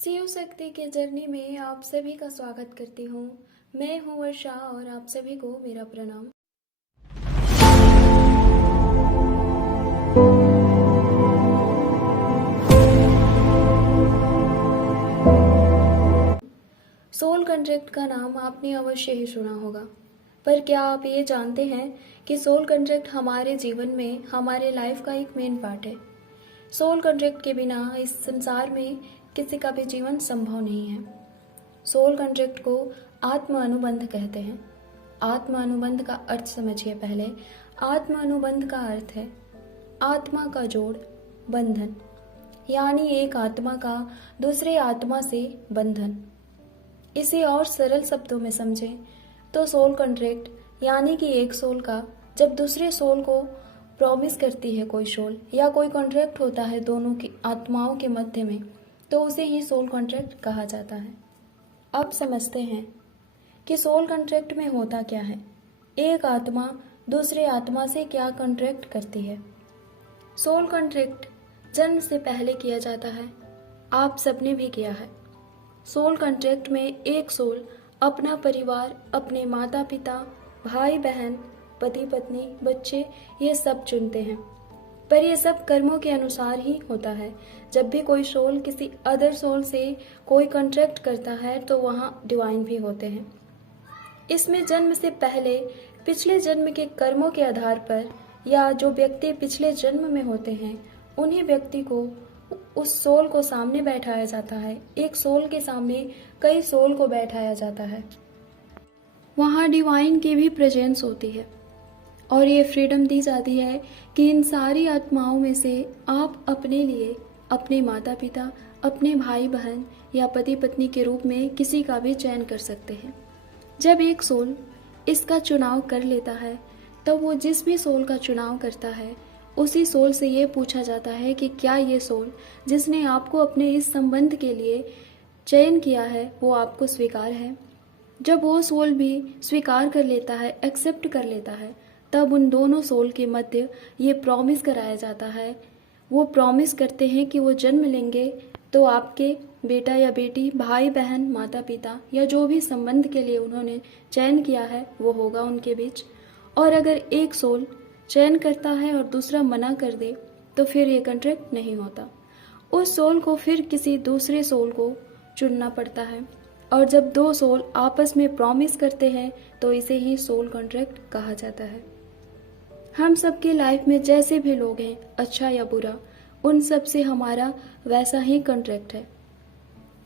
शिव शक्ति के जर्नी में आप सभी का स्वागत करती हूँ। मैं हूँ वर्षा और आप सभी को मेरा प्रणाम। सोल कॉन्ट्रैक्ट का नाम आपने अवश्य ही सुना होगा, पर क्या आप ये जानते हैं कि सोल कॉन्ट्रैक्ट हमारे जीवन में हमारे लाइफ का एक मेन पार्ट है। सोल कॉन्ट्रैक्ट के बिना इस संसार में किसी का भी जीवन संभव नहीं है। सोल कॉन्ट्रैक्ट को आत्म अनुबंध कहते हैं। आत्म अनुबंध का अर्थ समझिए पहले। आत्म अनुबंध का अर्थ है आत्मा का जोड़, बंधन, यानी एक आत्मा का दूसरे आत्मा से बंधन। इसे और सरल शब्दों में समझें तो सोल कॉन्ट्रैक्ट यानी कि एक सोल का जब दूसरे सोल को प्रॉमिस करती है कोई सोल या कोई कॉन्ट्रैक्ट होता है दोनों की आत्माओं के मध्य में, तो उसे ही सोल कॉन्ट्रैक्ट कहा जाता है। अब समझते हैं कि सोल कॉन्ट्रैक्ट में होता क्या है। एक आत्मा दूसरे आत्मा से क्या कॉन्ट्रैक्ट करती है। सोल कॉन्ट्रैक्ट जन्म से पहले किया जाता है, आप सबने भी किया है। सोल कॉन्ट्रैक्ट में एक सोल अपना परिवार, अपने माता पिता, भाई बहन, पति पत्नी, बच्चे, ये सब चुनते हैं, पर ये सब कर्मों के अनुसार ही होता है। जब भी कोई सोल किसी अदर सोल से कोई कॉन्ट्रैक्ट करता है तो वहाँ डिवाइन भी होते हैं। इसमें जन्म से पहले पिछले जन्म के कर्मों के आधार पर या जो व्यक्ति पिछले जन्म में होते हैं उन्हीं व्यक्ति को उस सोल को सामने बैठाया जाता है। एक सोल के सामने कई सोल को बैठाया जाता है। वहाँ डिवाइन की भी प्रेजेंस होती है और ये फ्रीडम दी जाती है कि इन सारी आत्माओं में से आप अपने लिए अपने माता पिता, अपने भाई बहन या पति पत्नी के रूप में किसी का भी चयन कर सकते हैं। जब एक सोल इसका चुनाव कर लेता है तब वो जिस भी सोल का चुनाव करता है उसी सोल से ये पूछा जाता है कि क्या ये सोल जिसने आपको अपने इस संबंध के लिए चयन किया है वो आपको स्वीकार है। जब वो सोल भी स्वीकार कर लेता है, एक्सेप्ट कर लेता है, तब उन दोनों सोल के मध्य ये प्रॉमिस कराया जाता है। वो प्रॉमिस करते हैं कि वो जन्म लेंगे तो आपके बेटा या बेटी, भाई बहन, माता पिता या जो भी संबंध के लिए उन्होंने चयन किया है वो होगा उनके बीच। और अगर एक सोल चयन करता है और दूसरा मना कर दे तो फिर ये कॉन्ट्रैक्ट नहीं होता। उस सोल को फिर किसी दूसरे सोल को चुनना पड़ता है। और जब दो सोल आपस में प्रॉमिस करते हैं तो इसे ही सोल कॉन्ट्रैक्ट कहा जाता है। हम सबकी लाइफ में जैसे भी लोग हैं, अच्छा या बुरा, उन सब से हमारा वैसा ही कॉन्ट्रैक्ट है।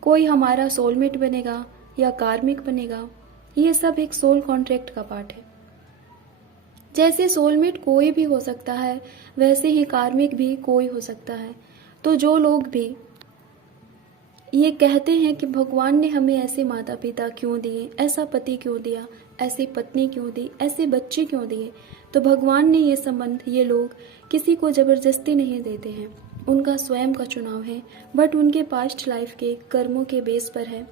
कोई हमारा सोलमेट बनेगा या कार्मिक बनेगा, ये सब एक सोल कॉन्ट्रैक्ट का पार्ट है। जैसे सोलमेट कोई भी हो सकता है वैसे ही कार्मिक भी कोई हो सकता है। तो जो लोग भी ये कहते हैं कि भगवान ने हमें ऐसे माता पिता क्यों दिए, ऐसा पति क्यों दिया, ऐसी पत्नी क्यों दी, ऐसे बच्चे क्यों दिए, तो भगवान ने ये संबंध, ये लोग किसी को जबरदस्ती नहीं देते हैं, उनका स्वयं का चुनाव है, बट उनके पास्ट लाइफ के कर्मों के बेस पर है।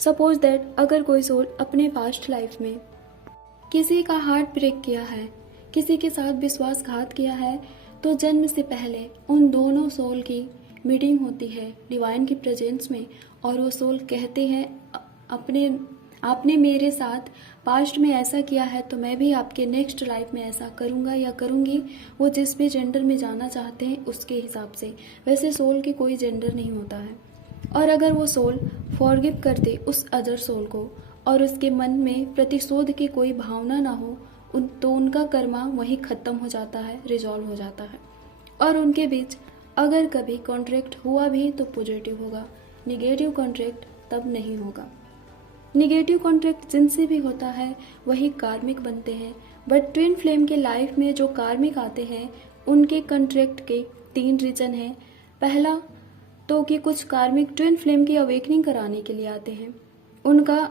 सपोज दैट अगर कोई सोल अपने पास्ट लाइफ में किसी का हार्ट ब्रेक किया है, किसी के साथ विश्वासघात किया है, तो जन्म से पहले उन दोनों सोल की मीटिंग होती है डिवाइन की प्रेजेंस में और वो सोल कहते हैं आपने मेरे साथ पास्ट में ऐसा किया है तो मैं भी आपके नेक्स्ट लाइफ में ऐसा करूंगा या करूंगी। वो जिस भी जेंडर में जाना चाहते हैं उसके हिसाब से। वैसे सोल की कोई जेंडर नहीं होता है। और अगर वो सोल फॉरगिव कर दे उस अदर सोल को और उसके मन में प्रतिशोध की कोई भावना ना हो तो उनका कर्मा वहीं खत्म हो जाता है, रिजॉल्व हो जाता है। और उनके बीच अगर कभी कॉन्ट्रैक्ट हुआ भी तो पॉजिटिव होगा, निगेटिव कॉन्ट्रैक्ट तब नहीं होगा। निगेटिव कॉन्ट्रैक्ट जिनसे भी होता है वही कार्मिक बनते हैं। बट ट्विन फ्लेम के लाइफ में जो कार्मिक आते हैं उनके कॉन्ट्रैक्ट के 3 रीजन हैं। पहला तो कि कुछ कार्मिक ट्विन फ्लेम की अवेकनिंग कराने के लिए आते हैं, उनका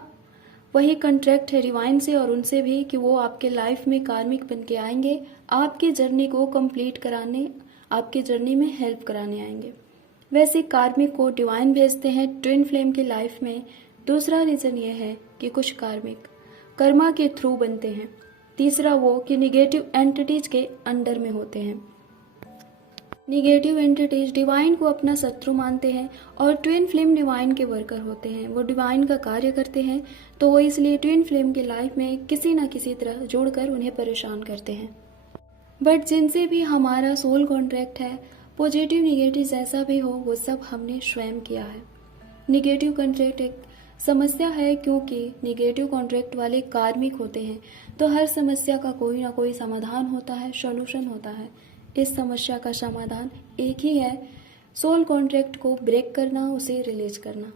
वही कॉन्ट्रैक्ट है डिवाइन से और उनसे भी कि वो आपके लाइफ में कार्मिक बन के आएंगे, आपकी जर्नी को कंप्लीट कराने, आपकी जर्नी में हेल्प कराने आएंगे। वैसे कार्मिक को डिवाइन भेजते हैं ट्विन फ्लेम की लाइफ में। दूसरा रीज़न ये है कि कुछ कार्मिक कर्मा के थ्रू बनते हैं। तीसरा वो कि निगेटिव एंटिटीज के अंडर में होते हैं। निगेटिव एंटिटीज डिवाइन को अपना शत्रु मानते हैं और ट्विन फ्लेम डिवाइन के वर्कर होते हैं। वो डिवाइन का कार्य करते हैं, तो वो इसलिए ट्विन फ्लेम की लाइफ में किसी न किसी तरह जुड़कर उन्हें परेशान करते हैं। बट जिनसे भी हमारा सोल कॉन्ट्रैक्ट है, पॉजिटिव निगेटिव जैसा भी हो, वो सब हमने स्वयं किया है। निगेटिव कॉन्ट्रैक्ट एक समस्या है क्योंकि निगेटिव कॉन्ट्रैक्ट वाले कार्मिक होते हैं, तो हर समस्या का कोई ना कोई समाधान होता है, सॉल्यूशन होता है। इस समस्या का समाधान एक ही है, सोल कॉन्ट्रैक्ट को ब्रेक करना, उसे रिलीज करना।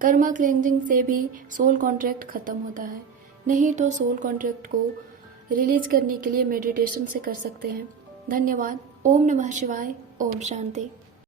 कर्मा क्लेंजिंग से भी सोल कॉन्ट्रैक्ट खत्म होता है। नहीं तो सोल कॉन्ट्रैक्ट को रिलीज करने के लिए मेडिटेशन से कर सकते हैं। धन्यवाद। ओम नमः शिवाय। ओम शांति।